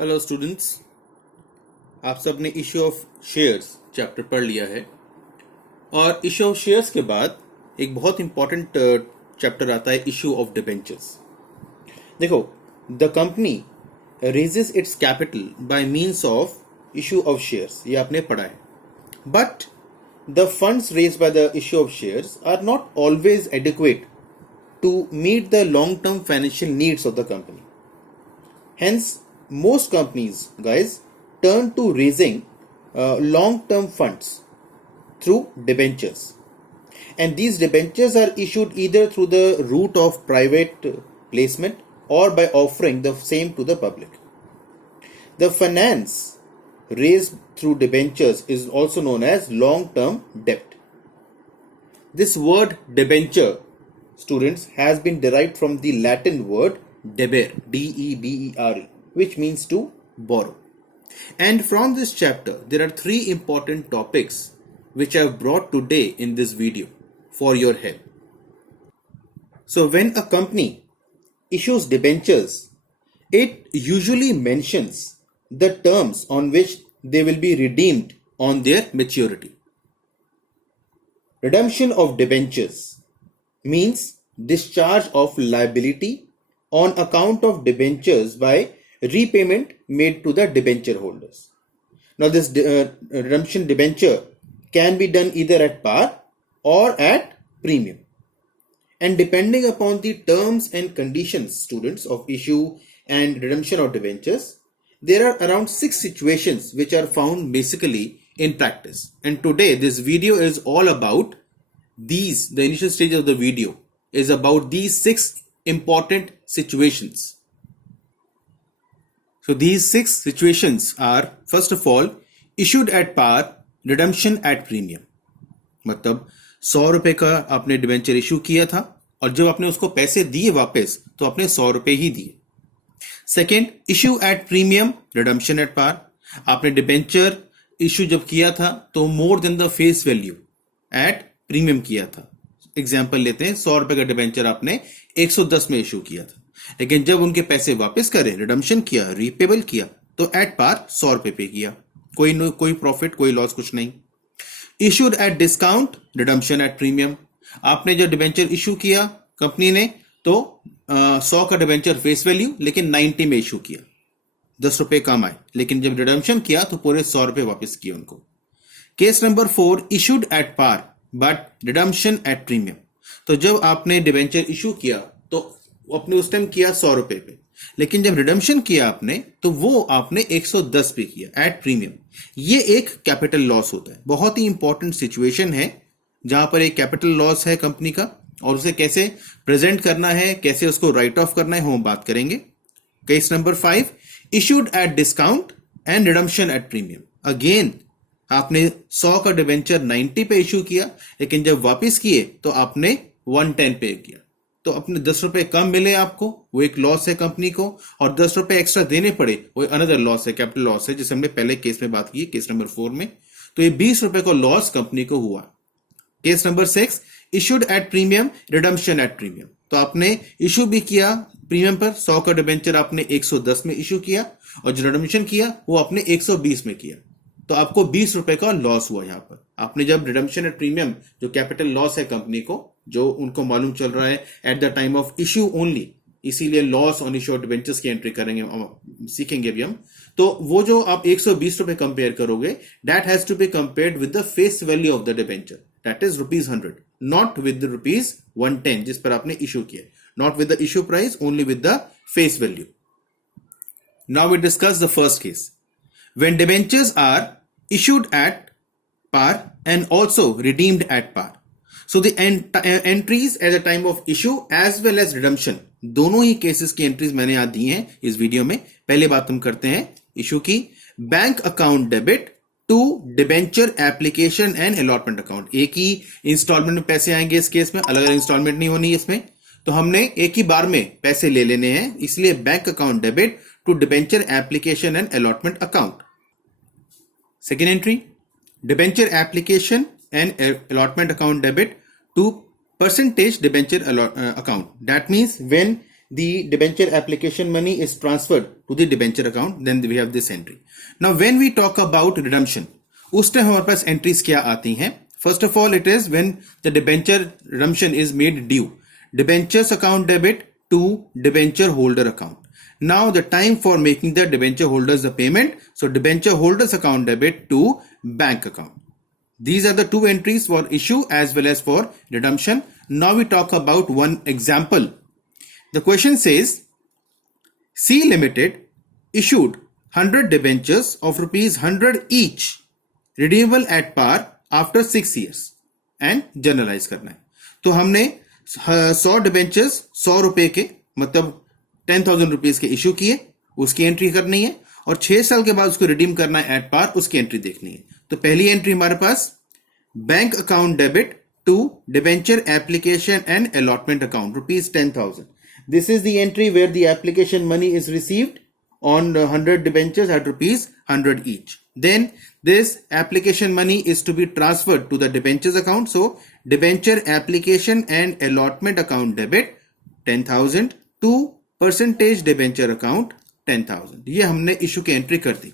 Hello students, आप सब ने इश्यू ऑफ शेयर्स चैप्टर पढ़ लिया है और इश्यू ऑफ शेयर्स के बाद एक बहुत इंपॉर्टेंट चैप्टर आता है इश्यू ऑफ डिबेंचर्स। देखो, the company raises its capital by means of issue of shares, ये आपने पढ़ा है। But the funds raised by the issue of shares are not always adequate to meet the long-term financial needs of the company. Hence, most companies, guys, turn to raising long-term funds through debentures. And these debentures are issued either through the route of private placement or by offering the same to the public. The finance raised through debentures is also known as long-term debt. This word debenture, students, has been derived from the Latin word debere, D-E-B-E-R-E, which means to borrow. And from this chapter, there are three important topics which I have brought today in this video for your help. So when a company issues debentures, it usually mentions the terms on which they will be redeemed on their maturity. Redemption of debentures means discharge of liability on account of debentures by repayment made to the debenture holders. Now this redemption debenture can be done either at par or at premium. And depending upon the terms and conditions, students, of issue and redemption of debentures, there are around 6 situations which are found basically in practice. And today this video is all about these. The initial stage of the video is about these 6 important situations. So these 6 situations are, first of all, issued at par, redemption at premium. मतलब 100 रुपए का आपने debenture issue किया था और जब आपने उसको पैसे दिए वापस तो आपने 100 रुपए ही दिए। Second, issue at premium, redemption at par. आपने डिबेंचर इशू जब किया था तो more than the face value at premium किया था। एग्जाम्पल लेते हैं, 100 रुपए का डिबेंचर आपने 110 में इशू किया था, लेकिन जब उनके पैसे वापस करे, रिडम्पशन किया, रीपेबल किया, तो एट पार 100 रुपए पे किया। कोई प्रॉफिट, कोई लॉस, कुछ नहीं। Issued at discount, redemption at premium. आपने जो डिबेंचर इशू किया कंपनी ने, तो 100 का डिबेंचर फेस वैल्यू लेकिन 90 में इशू किया, 10 रुपए कम आए, लेकिन जब रिडम्पशन किया तो पूरे 100 रुपए वापस किए उनको। Case number 4, issued at par but redemption at premium. तो जब आपने डिबेंचर इशू किया तो आपने उस टाइम किया 100 रुपए पे, लेकिन जब रिडम्पशन किया आपने तो वो आपने 110 पे किया एट प्रीमियम। ये एक कैपिटल लॉस होता है। बहुत ही इंपॉर्टेंट सिचुएशन है जहां पर एक कैपिटल लॉस है कंपनी का और उसे कैसे प्रेजेंट करना है, कैसे उसको राइट ऑफ करना है, हम बात करेंगे। Case number 5, issued at discount and redemption at premium. Again आपने 100 का डिबेंचर 90 पे इशू किया, लेकिन जब वापस किए तो आपने 110 पे किया, तो अपने 10 रुपए कम मिले आपको, वो एक लॉस है कंपनी को, और 10 रुपए एक्स्ट्रा देने पड़े, वो अनदर लॉस है, कैपिटल लॉस है, जिसे हमने पहले केस में बात की, केस नंबर 4 में। तो ये 20 रुपए का लॉस कंपनी को हुआ। Case number 6, issued at premium, redemption at premium. तो आपने इशू भी किया प्रीमियम पर, 100 का डिबेंचर आपने 110 में इशू किया और जो रिडम्पशन किया वो आपने 120 में किया, तो आपको 20 रुपए का लॉस हुआ। यहां पर आपने जब रिडम्पशन एट प्रीमियम, जो कैपिटल लॉस है कंपनी को, जो उनको मालूम चल रहा है at the time of issue only, इसीलिए loss on issue of debentures की एंट्री करेंगे, सीखेंगे भी हम। तो वो जो आप 120 रुपए कंपेयर करोगे, that has to be compared with the face value of the debenture, that is ₹100, not with the ₹110 जिस पर आपने इशू किया, not with the issue price, only with the face value. Now we discuss the first case, when debentures are issued at par and also redeemed at par. So the entries at the time of issue as well as redemption, दोनों ही cases की entries मैंने यहां दी हैं इस video में। पहले बात हम करते हैं इशू की। Bank account debit to debenture application and allotment account. एक ही इंस्टॉलमेंट में पैसे आएंगे इस केस में, अलग अलग इंस्टॉलमेंट नहीं होनी इसमें, तो हमने एक ही बार में पैसे ले लेने हैं, इसलिए bank account debit to debenture application and allotment account. Second entry, debenture application and allotment account debit to percentage debenture account. That means when the debenture application money is transferred to the debenture account, then we have this entry. Now when we talk about redemption, उस time हमारे पास entries क्या आती हैं? First of all, it is when the debenture redemption is made due. Debentures account debit to debenture holder account. Now the time for making the debenture holders the payment, so debenture holders account debit to bank account. These are the two entries for issue as well as for redemption. Now we talk about one example. The question says, C Limited issued 100 debentures of rupees 100 each, redeemable at par after 6 years, and generalize करना है. तो हमने 100 debentures 100 रुपए के मतलब 10,000 rupees के issue किए, उसकी एंट्री करनी है, और 6 साल के बाद उसको रिडीम करना है एट पार, उसकी एंट्री देखनी है. तो पहली एंट्री हमारे पास bank account debit to debenture application and allotment account rupees 10,000. This is the entry where the application money is received on 100 debentures at rupees 100 each. Then this application money is to be transferred to the debentures account. So debenture application and allotment account debit 10,000 to percentage debenture account 10,000. ये हमने issue की entry कर दी.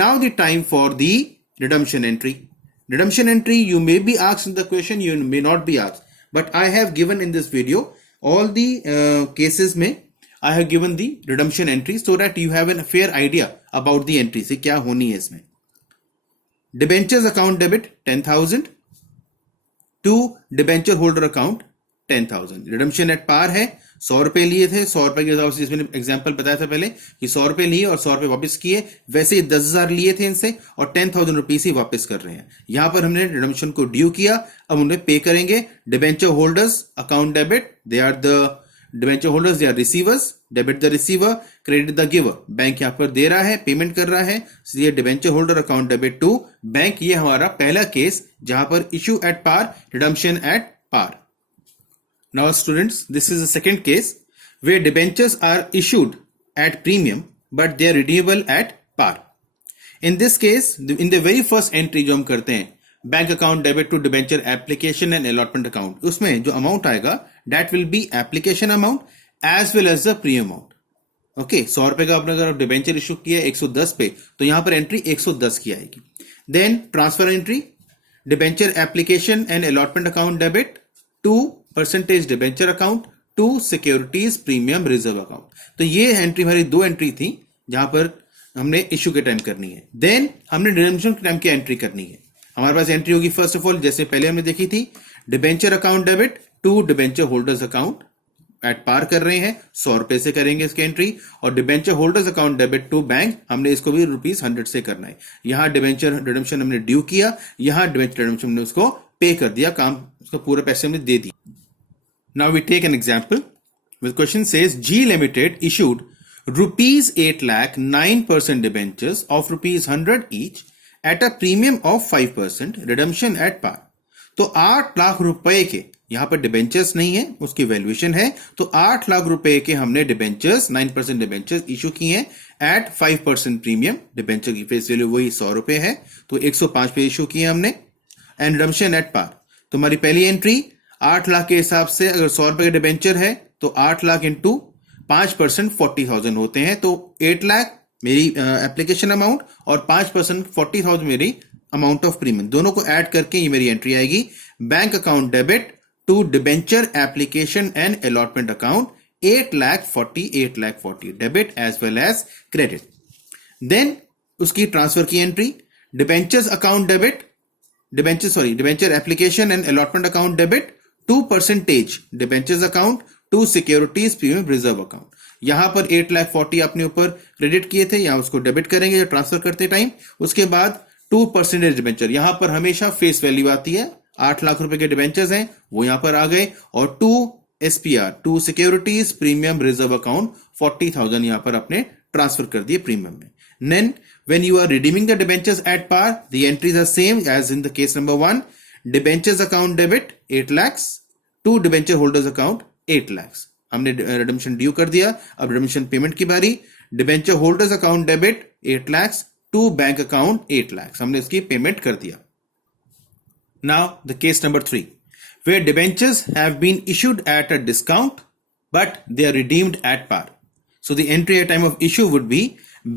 Now the time for the redemption entry. Redemption entry, you may be asked in the question, you may not be asked, but I have given in this video all the cases में I have given the redemption entry so that you have a fair idea about the entry से क्या होनी है इसमें. Debentures account debit 10,000 to debenture holder account 10,000. Redemption at par है, 100 रुपए लिए थे, 100 रुपए के हिसाब से जिसमें एग्जाम्पल बताया था पहले कि 100 रुपए लिए और 100 रुपए वापस किए, वैसे ही 10,000 लिए थे इनसे और 10,000 रुपीज ही वापस कर रहे हैं. यहां पर हमने रिडम्पशन को ड्यू किया, अब उन्हें पे करेंगे. Debenture holders account debit, they are the debenture holders, they are receivers. Debit the receiver, credit the giver. Bank यहां पर दे रहा है, पेमेंट कर रहा है, इसलिए debenture holder account debit to bank. ये हमारा पहला केस जहां पर issue at par, redemption at par. Now students, this is the second case where debentures are issued at premium but they are redeemable at par. In this case, in the very first entry जो हम करते हैं, bank account debit to debenture application and allotment account, उसमें जो amount आएगा that will be application amount as well as the premium amount. Okay, 100 रुपए का आपने अगर डिबेंचर इश्यू किया 110 पे, तो यहां पर एंट्री 110 की आएगी. Then transfer entry, debenture application and allotment account debit to percentage debenture account to securities premium reserve account. तो ये एंट्री हमारी दो एंट्री थी जहां पर हमने इश्यू के टाइम करनी है. देन हमने रिडम्पशन के टाइम की एंट्री करनी है. हमारे पास एंट्री होगी फर्स्ट ऑफ ऑल जैसे पहले हमने देखी थी, debenture account debit to debenture holders account at par कर रहे हैं, 100 रुपए से करेंगे इसकी एंट्री. और debenture holders account debit to bank, हमने इसको भी रुपीज 100 से करना है. यहां डिबेंचर रिडम्पशन हमने ड्यू किया, यहां डिबेंचर रिडम्पशन हमने उसको पे कर दिया, काम उसको पूरे पैसे हमने दे दिए. Now we take an example. The question says G Limited issued rupees 8 lakh 9% debentures of rupees 100 each at a premium of 5%, redemption at par. तो 8 लाख रुपए के यहां पर डिबेंचर्स नहीं है, उसकी वैल्यूएशन है, तो 8 लाख रुपए के हमने डिबेंचर्स 9% डिबेंचर्स इशू किए हैं एट 5% प्रीमियम. डिबेंचर की फेस वैल्यू वही 100 रुपए है, तो 105 पे इशू किए हमने, एंड रिडम्पशन एट पार. तो हमारी पहली एंट्री 8 लाख के हिसाब से अगर 100 रुपए का डिबेंचर है तो 8 लाख इंटू 5% 40,000 होते हैं, तो 8 लाख मेरी एप्लीकेशन अमाउंट और 5% 40,000 मेरी अमाउंट ऑफ प्रीमियम. दोनों को ऐड करके ये मेरी एंट्री आएगी. Bank account debit to debenture application and allotment account 8 lakh 40 debit as well as credit. Then उसकी ट्रांसफर की entry, debentures account debit, debenture application and allotment account debit to percentage debentures account to securities premium reserve account. यहां पर 8 लाख 40 अपने ऊपर credit किए थे, यहां उसको डेबिट करेंगे ट्रांसफर करते टाइम. उसके बाद 2% डिबेंचर, यहां पर हमेशा फेस वैल्यू आती है, 8 लाख रुपए के डिबेंचर्स हैं वो यहां पर आ गए, और 2 SPR to securities premium reserve account 40,000 यहां पर अपने ट्रांसफर कर दिए प्रीमियम में. Then when you are redeeming the debentures at par, the entries are same as in the case number 1. Debentures account debit 8 lakhs to debenture holders account 8 lakhs. हमने redemption due कर दिया, अब redemption payment की बारी. Debenture holders account debit 8 lakhs to bank account 8 lakhs. हमने इसकी payment कर दिया. Now the case number 3, where debentures have been issued at a discount but they are redeemed at par. So the entry at time of issue would be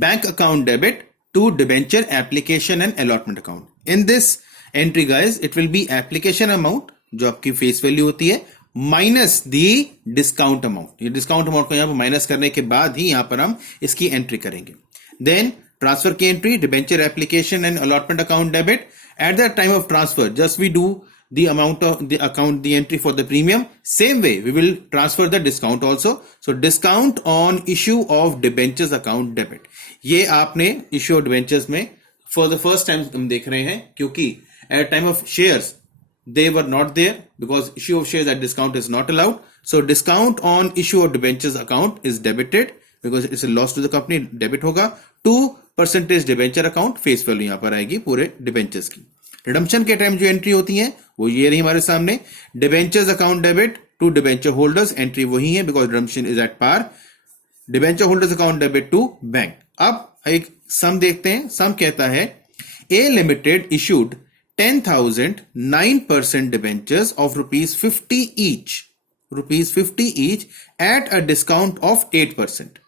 bank account debit to debenture application and allotment account. In this entry guys, it will be application amount जो आपकी face value होती है minus the discount amount. ये discount amount को यहां पर minus करने के बाद ही यहां पर हम इसकी एंट्री करेंगे. देन ट्रांसफर की entry, debenture application and allotment account debit. At the time of transfer just we do the amount of the account, the entry for the premium. Same way we will transfer the discount also. So discount on issue of debentures account debit. ये आपने issue of debentures में for the first time हम देख रहे हैं, क्योंकि at time of shares they were not there because issue of shares at discount is not allowed. So discount on issue of debentures account is debited because it's a loss to the company. Debit होगा. 2% debenture account face value यहाँ पर आएगी पूरे debentures की. Redemption के time जो entry होती है वो ये रही हमारे सामने. Debentures account debit to debenture holders, entry वही है because redemption is at par. Debenture holders account debit to bank. अब एक सम देखते हैं. सम कहता है A limited issued 10,000 9% debentures of ₹50 each at a discount of 8%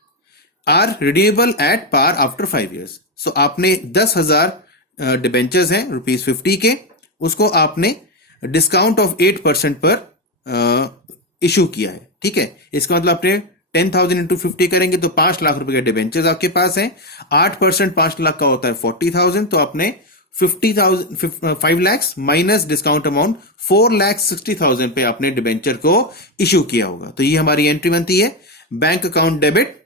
are redeemable at par after 5 years. So आपने 10,000 debentures हैं ₹50 के, उसको आपने डिस्काउंट ऑफ 8% पर इशू किया है. ठीक है, इसका मतलब आपने 10,000 इंटू 50 करेंगे तो 5 लाख रुपए के डिबेंचर्स आपके पास हैं. 8% 5 लाख का होता है 40,000. तो आपने 5 lakhs माइनस डिस्काउंट अमाउंट 4,60,000 पे आपने डिबेंचर को इशू किया होगा. तो ये हमारी एंट्री बनती है. Bank account debit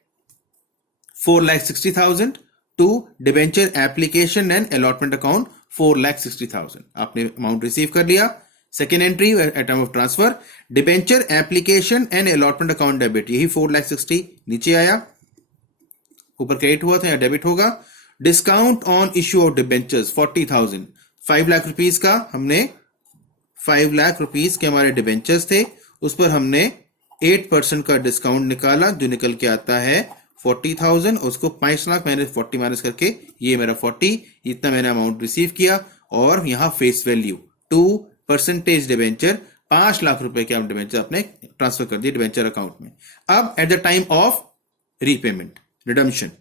4,60,000 to debenture application and allotment account 4,60,000. आपने अमाउंट रिसीव कर लिया. Second entry at time of transfer, debenture application and allotment account debit, यही 4,60,000 नीचे आया, ऊपर क्रेडिट हुआ था या डेबिट होगा. Discount on issue of debentures 40,000, 5 lakh rupees का हमने 5 लाख रुपीज के हमारे डिबेंचर्स थे, उस पर हमने 8% का डिस्काउंट निकाला जो निकल के आता है 40,000. उसको 5 लाख मैंने 40 माइनस करके ये मेरा 40, इतना मैंने अमाउंट रिसीव किया. और यहां फेस वैल्यू 2% डिबेंचर 5 लाख रुपए के आप डिबेंचर आपने ट्रांसफर कर दिए डिबेंचर अकाउंट में. अब at the time of repayment redemption,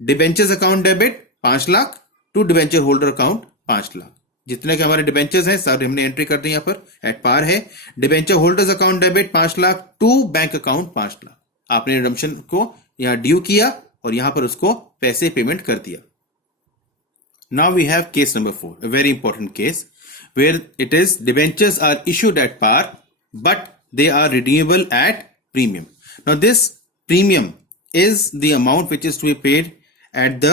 debentures account debit 5 lakh to debenture holder account 5 lakh. जितने के हमारे डिबेंचर्स हैं सब हमने एंट्री कर दी, यहां पर एट पार है. Debenture holders account debit 5 lakh to bank account 5 lakh. आपने रिडम्पशन को यहां ड्यू किया और यहां पर उसको पैसे पेमेंट कर दिया. Now we have case number 4, a very important case where it is debentures are issued at par but they are redeemable at premium. Now this premium is the amount which is to be paid at the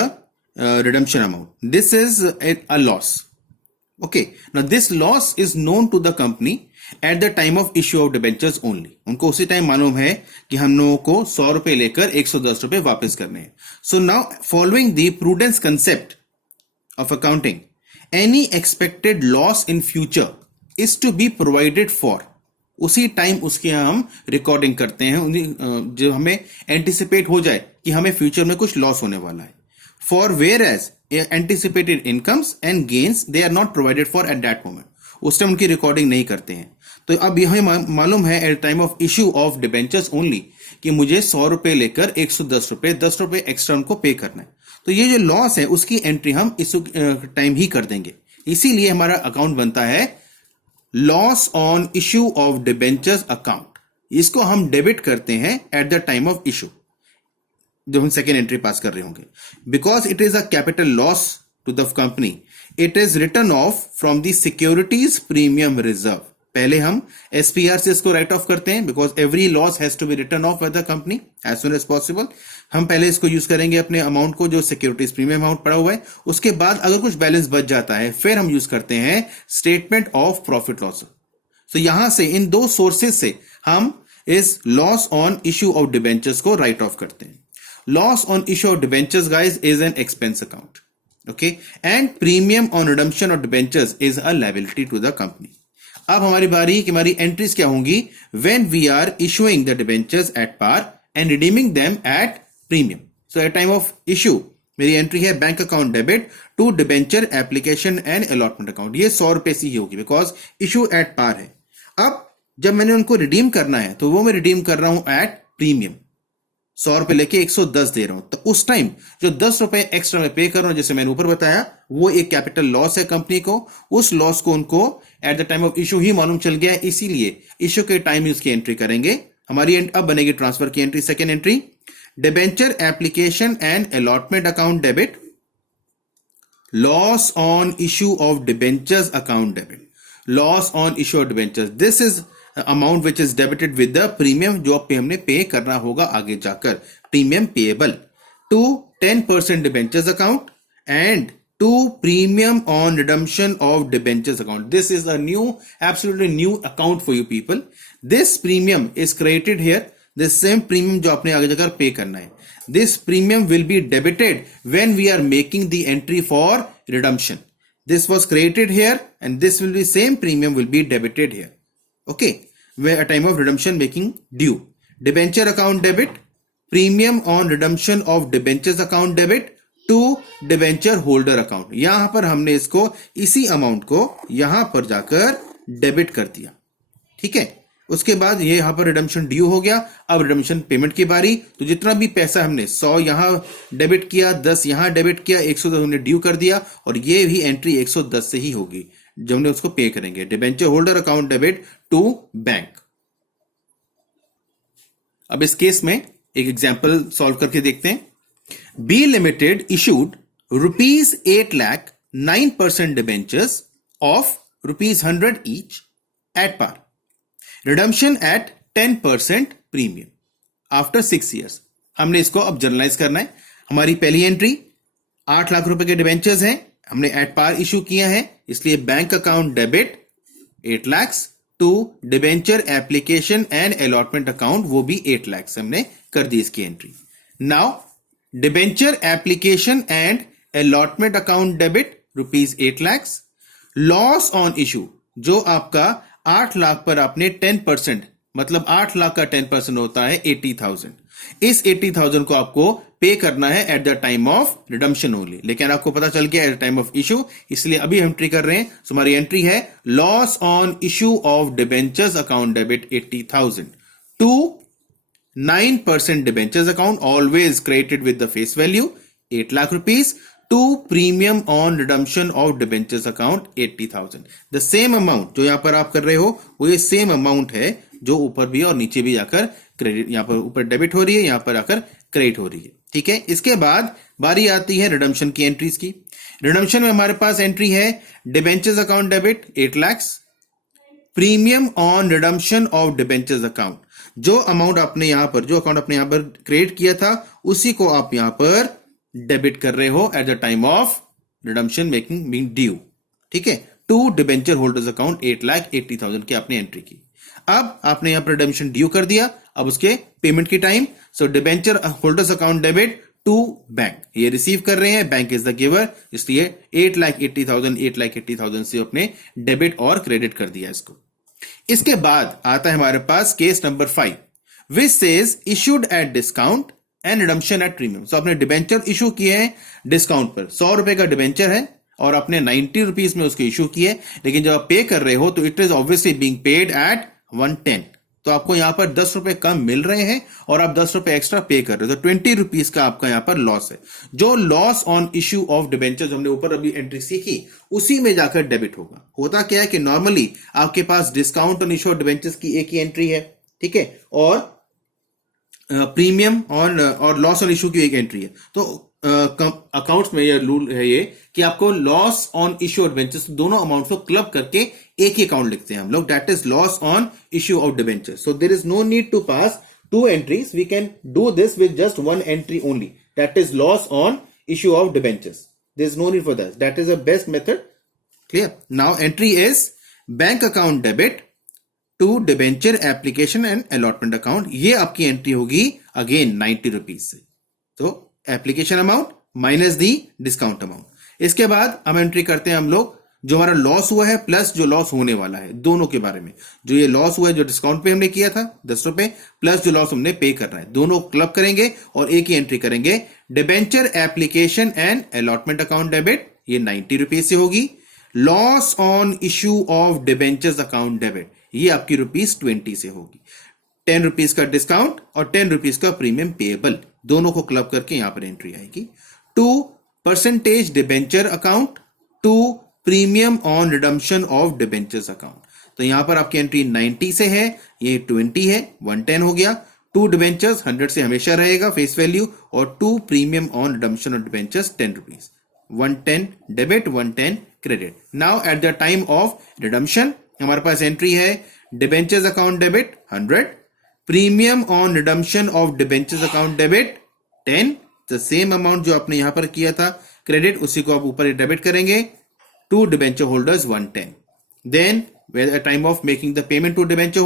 redemption amount. This is a loss. Okay, now this loss is known to the company at the time of issue of debentures only. उनको उसी time मालूम है कि हम लोगों को 100 रुपए लेकर 110 रुपए वापस करने हैं. So now following the prudence concept of accounting, any expected loss in future is to be provided for. उसी टाइम उसकी हम रिकॉर्डिंग करते हैं जो हमें एंटिसिपेट हो जाए कि हमें फ्यूचर में कुछ लॉस होने वाला है. For whereas anticipated incomes and gains they are not provided for at that moment. उस टाइम उनकी रिकॉर्डिंग नहीं करते हैं. तो अब यह मालूम है at time of issue of debentures only कि मुझे 100 रुपए लेकर 110 रुपए 10 रुपए एक्स्ट्रा उनको पे करना है. तो ये जो लॉस है उसकी एंट्री हम इस टाइम ही कर देंगे. इसीलिए हमारा अकाउंट बनता है loss on issue of debentures account. इसको हम डेबिट करते हैं at the time of issue जब हम सेकेंड एंट्री पास कर रहे होंगे. Because it is a capital loss to the company, it is written off from the securities premium reserve. पहले हम एसपीआर से इसको राइट ऑफ करते हैं because every loss has to be written off by the company as soon as possible. हम पहले इसको use करेंगे अपने अमाउंट को जो सिक्योरिटीज प्रीमियम अमाउंट पड़ा हुआ है. उसके बाद अगर कुछ बैलेंस बच जाता है फिर हम यूज करते हैं स्टेटमेंट ऑफ प्रॉफिट लॉस. तो यहां से इन दो सोर्सेज से हम इस loss on issue of debentures को राइट ऑफ करते हैं. Loss on issue of debentures, guys, is an expense account. Okay, and premium on redemption of debentures is a liability to the company. अब हमारी बारी कि हमारी एंट्रीज क्या होंगी when we are issuing the debentures at par and redeeming them at premium. So at time of issue मेरी entry है bank account debit to debenture application and allotment account. ये 100 रुपए से ही होगी बिकॉज इशू एट पार है. अब जब मैंने उनको रिडीम करना है तो वो मैं रिडीम कर रहा हूं एट प्रीमियम 100 रुपए लेके 110 दे रहा हूं, तो उस टाइम जो 10 रुपए एक्स्ट्रा मैं पे कर रहा हूं, जैसे मैंने ऊपर बताया, वो एक कैपिटल लॉस है कंपनी को। उस लॉस को उनको at the time of issue ही मालूम चल गया, इसीलिए इशू के टाइम उसकी एंट्री करेंगे। हमारी अब बनेगी ट्रांसफर की entry. Second entry, debenture application and allotment account debit, loss on issue of debentures account debit, loss on issue of debentures, this is amount which is debited with the premium, जो अब हमने pay करना होगा आगे जाकर, premium payable to 10% debentures account and to premium on redemption of debentures account. This is a new, absolutely new account for you people. This premium is created here, this same premium जो आपने आगे जाकर पे करना है, this premium will be debited when we are making the entry for redemption. This was created here and this will be same premium will be debited here. Okay, where at time of redemption making due. Debenture account debit, premium on redemption of debentures account debit to debenture holder account. यहां पर हमने इसको, इसी amount को यहां पर जाकर debit कर दिया, ठीक है। उसके बाद ये यहां पर रिडम्पशन ड्यू हो गया। अब रिडम्पशन पेमेंट की बारी, तो जितना भी पैसा हमने 100 यहां डेबिट किया, 10 यहां डेबिट किया, 110 हमने ड्यू कर दिया, और ये भी एंट्री 110 से ही होगी जब हमने उसको पे करेंगे। Debenture holder account debit to bank. अब इस केस में एक एग्जांपल सॉल्व करके देखते हैं। B limited issued ₹8 lakh 9% debentures of ₹100 each at par, redemption at 10% premium after 6 years। हमने इसको अब जर्नलाइज करना है। हमारी पहली एंट्री 8 लाख रुपए के डिबेंचर्स हैं, हमने एट पार इशू किया है, इसलिए bank account debit 8 lakh to debenture application and allotment account, वो भी 8 लाख हमने कर दी इसकी entry. Now debenture application and allotment account debit ₹8 lakh, loss on issue जो आपका 8 लाख पर आपने 10%, मतलब 8 लाख का 10% होता है 80,000। इस 80,000 को आपको पे करना है at the time of redemption only, लेकिन आपको पता चल गया eight the time of issue, इसलिए अभी हम एंट्री कर रहे हैं। तो हमारी एंट्री है loss on issue of debentures account debit 80,000 to 9% debentures account always credited with the face value 8 lakh rupees to premium on redemption of debentures account 80,000। The same amount जो यहां पर आप कर रहे हो वो ये सेम अमाउंट है जो ऊपर भी और नीचे भी जाकर क्रेडिट, यहां पर ऊपर डेबिट हो रही है, यहां पर आकर क्रेडिट हो रही है, ठीक है। इसके बाद बारी आती है रिडम्पशन की एंट्रीज की। रिडम्पशन में हमारे पास एंट्री है debentures account debit 8 lakh, premium on redemption of debentures account, जो अमाउंट आपने यहां पर, जो अकाउंट आपने यहां पर क्रिएट किया था उसी को आप यहां पर डेबिट कर रहे हो eight the time of redemption making being due, ठीक है, टू डिबेंचर होल्डर्स अकाउंट 8,80,000 की आपने एंट्री की। अब आपने यहां पर रिडम्पशन ड्यू कर दिया, अब उसके पेमेंट की time, so debenture holders account debit to bank, ये रिसीव कर रहे हैं, बैंक इज द गिवर, इसलिए 8,80,000 से अपने डेबिट और क्रेडिट कर दिया इसको। इसके बाद आता है हमारे पास case number 5 which says issued at discount and redemption at premium. So आपने डिबेंचर इशू किए हैं डिस्काउंट पर, 100 रुपए का डिबेंचर है और आपने 90 रुपीज में उसको इशू किए, लेकिन जब आप पे कर रहे हो तो it is obviously being paid at 110, तो आपको यहां पर 10 रुपए कम मिल रहे हैं और आप 10 रुपए एक्स्ट्रा पे कर रहे हो, तो 20 रुपीज का आपका यहां पर लॉस है। जो loss on issue of debenture हमने ऊपर अभी एंट्री सीखी उसी में जाकर डेबिट होगा। होता क्या है कि नॉर्मली आपके पास discount on issue of debentures की एक ही एंट्री है, ठीक है, और प्रीमियम ऑन और लॉस ऑन इशू की एक एंट्री है। तो अकाउंट्स में यह रूल है ये कि आपको loss on issue of debentures दोनों अमाउंट को क्लब करके एक ही अकाउंट लिखते हैं हम लोग, that is loss on issue of debentures. So there is no need to pass 2 entries, we can do this with just 1 entry only, that is loss on issue of debentures. There is no need for that is the best method, clear. Now entry is bank account debit to debenture application and allotment account, ये आपकी entry होगी again 90 rupees से, तो application amount minus the discount amount. इसके बाद हम entry करते हैं हम लोग जो हमारा लॉस हुआ है प्लस जो लॉस होने वाला है, दोनों के बारे में। जो ये लॉस हुआ है जो डिस्काउंट पे हमने किया था 10 रुपए, प्लस जो लॉस हमने पे करना है, दोनों क्लब करेंगे और एक ही एंट्री करेंगे। Debenture application and allotment account debit, ये 90 रुपीज से होगी। Loss on issue of debentures account debit, ये आपकी ₹20 से होगी। ₹10 का डिस्काउंट और ₹10 का प्रीमियम पेएबल, दोनों को क्लब करके यहां पर एंट्री आएगी। To percentage debenture account, to premium on redemption of debentures account. तो यहां पर आपकी एंट्री 90 से है, ये 20 है, 110 हो गया। टू डिबेंचर्स 100 से हमेशा रहेगा फेस वैल्यू, और to premium on redemption of debentures ₹10, 110 debit 110 credit. Now at the time of redemption हमारे पास एंट्री है debentures account debit 100, premium on redemption of debentures account debit 10, the same amount जो आपने यहां पर किया था क्रेडिट, उसी को आप ऊपर डेबिट करेंगे। To debenture holders 110। Then at the time of making the payment to debenture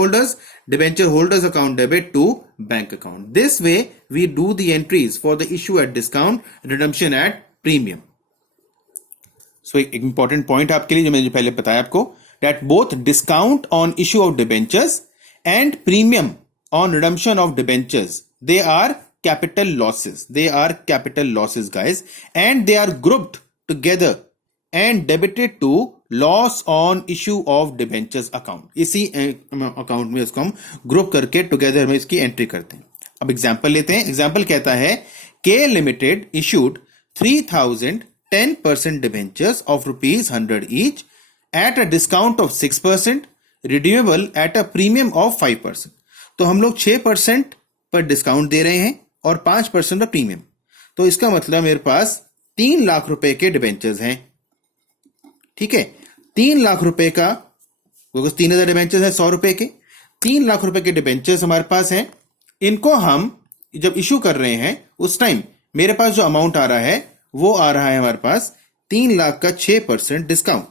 holders account debit to bank account. This way we do the entries for the issue at discount, redemption at premium. So एक important point आपके लिए जो मैंने पहले बताया आपको, that both discount on issue of debentures and premium on redemption of debentures, they are capital losses. They are capital losses, guys, and they are grouped together and debited to loss on issue of debentures account. इसी account में इसको हम group करके together में इसकी entry करते हैं। अब एग्जांपल लेते हैं। एग्जांपल कहता है के limited issued 3000 10% debentures of ₹100 each at a discount of 6%, redeemable at a premium of 5%। तो हम लोग 6% पर डिस्काउंट दे रहे हैं और 5% पर प्रीमियम। तो इसका मतलब मेरे पास 3 लाख रुपए के डिबेंचर्स हैं, ठीक है। 3 लाख रुपए का, क्योंकि 3000 डिबेंचर्स है 100 रुपए के, 3 लाख रुपए के डिबेंचर्स हमारे पास हैं। इनको हम जब इशू कर रहे हैं उस टाइम मेरे पास जो अमाउंट आ रहा है वो आ रहा है हमारे पास 3 लाख का 6% डिस्काउंट।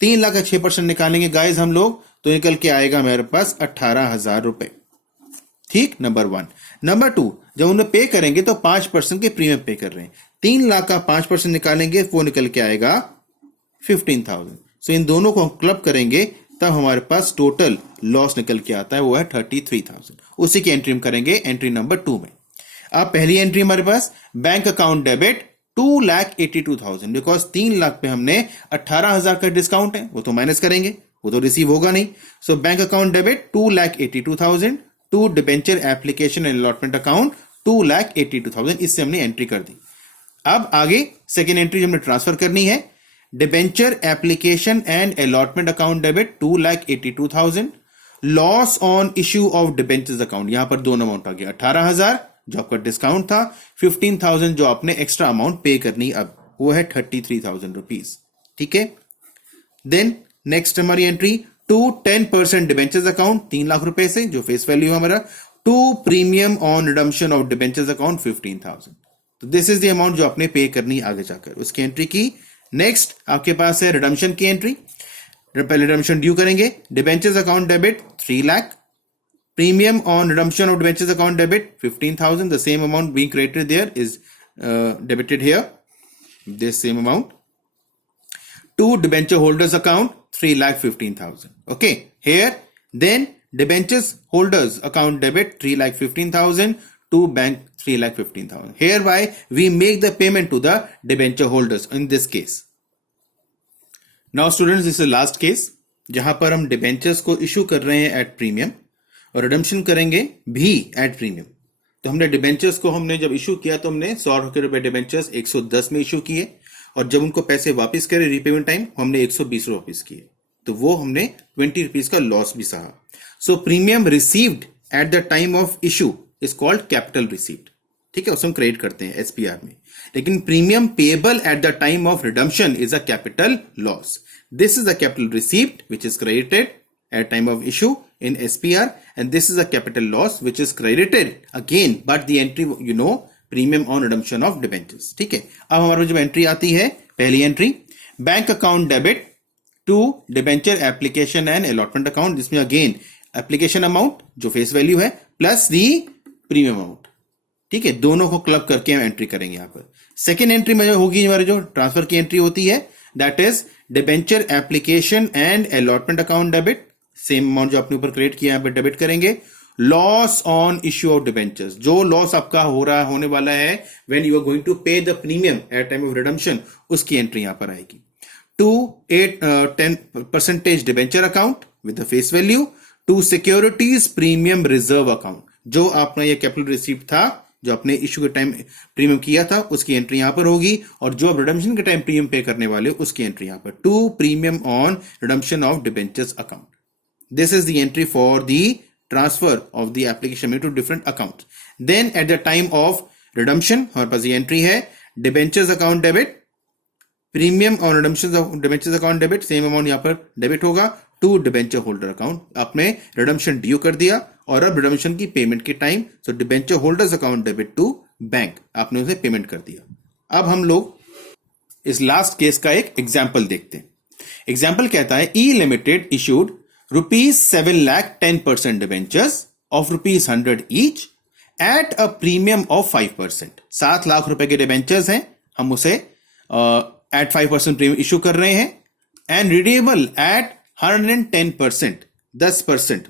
3 लाख का 6% निकालेंगे गाइस हम लोग, तो निकल के आएगा मेरे पास 18,000 रुपए, ठीक। नंबर 1। नंबर 2, जब उन्हें पे करेंगे तो 5% के प्रीमियम पे कर रहे हैं। 3 लाख का 5% निकालेंगे, वो निकल के आएगा 15,000। सो इन दोनों को हम क्लब करेंगे तब हमारे पास टोटल लॉस निकल के आता है, वो है 33,000। उसी की एंट्री हम करेंगे एंट्री नंबर 2 में। अब पहली एंट्री हमारे पास bank account debit 2,82,000, because 3 lakh पे हमने 18,000 का डिस्काउंट है, वो तो माइनस करेंगे, वो तो रिसीव होगा नहीं। So bank account debit 2,82,000 to debenture application and allotment account 2,82,000, इससे हमने एंट्री कर दी। अब आगे सेकेंड एंट्री हमने ट्रांसफर करनी है। Debenture application and allotment account debit 2,82,000, loss on issue of debentures account, यहां पर दोनों अमाउंट आ गया, 18,000 जो आपका डिस्काउंट था, 15,000 जो आपने एक्स्ट्रा अमाउंट पे करनी, अब वो है 33,000 रुपीज, ठीक है। देन नेक्स्ट हमारी entry to 10% debentures account 3 lakh रुपए से, जो फेस वैल्यू हमारा, to premium on redemption of debentures account 15,000। तो दिस इज द अमाउंट जो आपने पे करनी आगे जाकर, उसकी एंट्री की। नेक्स्ट आपके पास है रिडम्पशन की एंट्री। पहले रिडम्पशन ड्यू करेंगे, debentures account debit 3 lakh, premium on redemption of debentures account debit 15,000, the same amount being credited there is debited here, this same amount. To debenture holders account 3,15,000. Okay, here then debentures holders account debit 3,15,000 to bank 3,15,000. Hereby we make the payment to the debenture holders in this case. Now students, this is the last case जहां पर हम debentures को issue कर रहे हैं at premium और redemption करेंगे भी एट प्रीमियम। तो हमने डिबेंचर्स को हमने जब इशू किया तो हमने 100 रुपए डिबेंचर्स 110 में इशू किए, और जब उनको पैसे वापस करे रिपेमेंट टाइम हमने 120 वापस किए, तो वो हमने 20 रुपीज का लॉस भी सहा। सो premium received eight the time of issue is called capital received, ठीक है, उसे हम क्रेडिट करते हैं एसपीआर में। लेकिन premium payable eight the time of redemption is a capital loss. This is a capital receipt which is credited at time of issue in SPR, and this is a capital loss which is credited again, but the entry you know premium on redemption of debentures, ठीक है। अब हमारे जब entry आती है, पहली entry bank account debit to debenture application and allotment account, जिसमें again application amount जो फेस वैल्यू है प्लस दी प्रीमियम अमाउंट, ठीक है, दोनों को क्लब करके हम एंट्री करेंगे। यहाँ पर सेकेंड एंट्री में जो होगी हमारी जो ट्रांसफर की एंट्री होती है, that is debenture application and allotment account debit, same amount जो आपने ऊपर क्रिएट किया है डेबिट करेंगे। Loss on issue of debentures, जो लॉस आपका होने वाला है when you are going to pay the premium at time of redemption, उसकी एंट्री यहां पर आएगी। To 10% debenture account with the face value, to securities premium reserve account, जो आपने ये कैपिटल रिसीप्ट था जो आपने इश्यू के टाइम प्रीमियम किया था उसकी एंट्री यहां पर होगी, और जो आप रिडम्पशन के टाइम प्रीमियम पे करने वाले हो उसकी एंट्री यहां पर, to premium on redemption of debentures account. This is the entry for the transfer of the application to different accounts. Then at the time of redemption हमारे पास ये एंट्री है, debentures account debit, प्रीमियम और debentures account debit, same amount यहां पर debit होगा to debenture holder account. आपने redemption due कर दिया और अब रिडम्पशन की पेमेंट के time so debenture holders account debit to bank, आपने उसे पेमेंट कर दिया. अब हम लोग इस लास्ट केस का एक एग्जाम्पल देखते हैं. एग्जाम्पल कहता है ई limited issued ₹7 lakh 10% debentures of ₹100 each at a premium of 5%. 7 lakh रुपए के डिबेंचर्स हैं, हम उसे एट 5% प्रीमियम इशू कर रहे हैं, एंड रिडीमेबल एट 110%, 10%.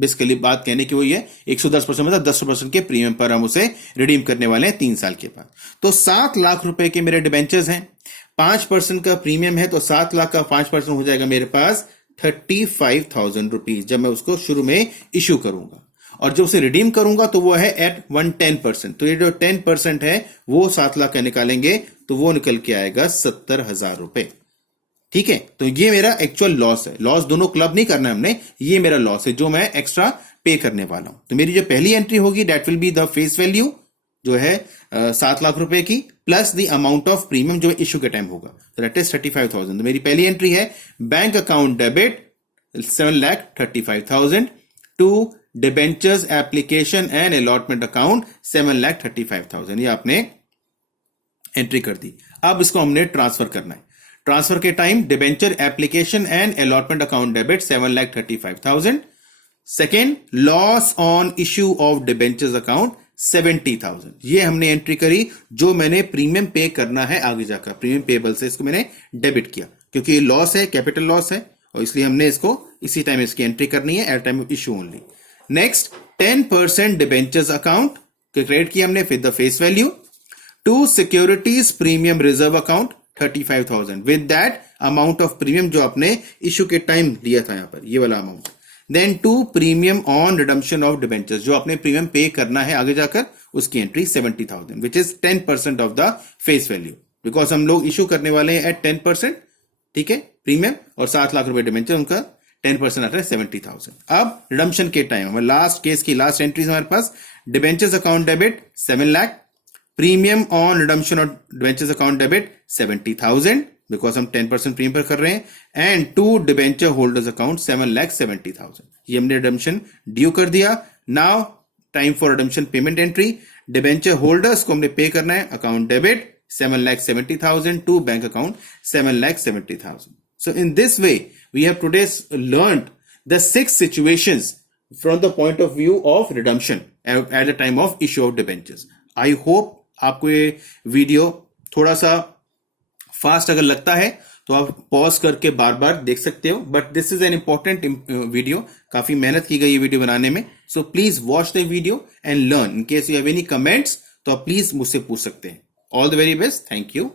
बेसिकली बात कहने की वही है, 110% मतलब 10% के प्रीमियम पर हम उसे रिडीम करने वाले हैं 3 साल के बाद. तो 7 लाख रुपए के मेरे डिबेंचर्स हैं, 5% का प्रीमियम है, तो 7 लाख का 5% हो जाएगा मेरे पास 35,000 रुपीज जब मैं उसको शुरू में इश्यू करूंगा, और जब उसे रिडीम करूंगा तो वो है एट 110%. तो ये जो 10% है वो 7 लाख का निकालेंगे तो वो निकल के आएगा 70,000 रुपए. ठीक है, तो ये मेरा एक्चुअल लॉस है. लॉस दोनों क्लब नहीं करना है हमने, ये मेरा लॉस है जो मैं एक्स्ट्रा पे करने वाला हूं. तो मेरी जो पहली एंट्री होगी that will be the face value जो है 7 लाख रुपए की, plus the amount of premium जो इश्यू के टाइम होगा, तो दैट इज 35,000. तो मेरी पहली एंट्री है bank account debit 7,35,000 to debentures application and allotment account 7,35,000. ये आपने एंट्री कर दी. अब इसको हमने ट्रांसफर करना है. ट्रांसफर के time debenture application and allotment account debit 7,35,000. Second, loss on issue of debentures account 70,000. ये हमने एंट्री करी जो मैंने प्रीमियम पे करना है आगे जाकर, प्रीमियम पेबल से इसको मैंने डेबिट किया क्योंकि ये लॉस है, कैपिटल लॉस है, और इसलिए हमने इसको इसी टाइम इसकी एंट्री करनी है at time of issue only. Next, 10% debentures account के क्रेडिट किया हमने with the face value to securities premium reserve account 35,000 with that amount of premium जो आपने इश्यू के टाइम दिया था यहां पर, ये वाला amount. Then to premium on redemption of debentures, जो आपने प्रीमियम पे करना है आगे जाकर, उसकी entry 70,000 which is 10% of the face value, because हम लोग इश्यू करने वाले हैं एट 10%. ठीक है, प्रीमियम और 7 लाख रुपए डिबेंचर, उनका 10% आता है 70,000. अब रिडम्पशन के टाइम हमारे लास्ट केस की लास्ट एंट्रीज हमारे पास, debentures account debit 7 lakh, premium on redemption of debentures account debit 70,000 because हम 10% प्रीमियम पर कर रहे हैं, and to debenture holders account 7,70,000. ये हमने रिडम्पशन ड्यू कर दिया. Now time for redemption payment entry. Debenture holders को हमने पे करना है, account debit 7,70,000 to bank account 7,70,000. So in this way, we have today learned the 6 situations from the point of view of redemption at the time of issue of debentures. I hope आपको ये video थोड़ा सा fast अगर लगता है तो आप pause करके बार बार देख सकते हो, but this is an important video. काफी मेहनत की गई है वीडियो बनाने में. So please watch the video and learn. In case you have any comments तो आप प्लीज मुझसे पूछ सकते हैं. All the very best. Thank you.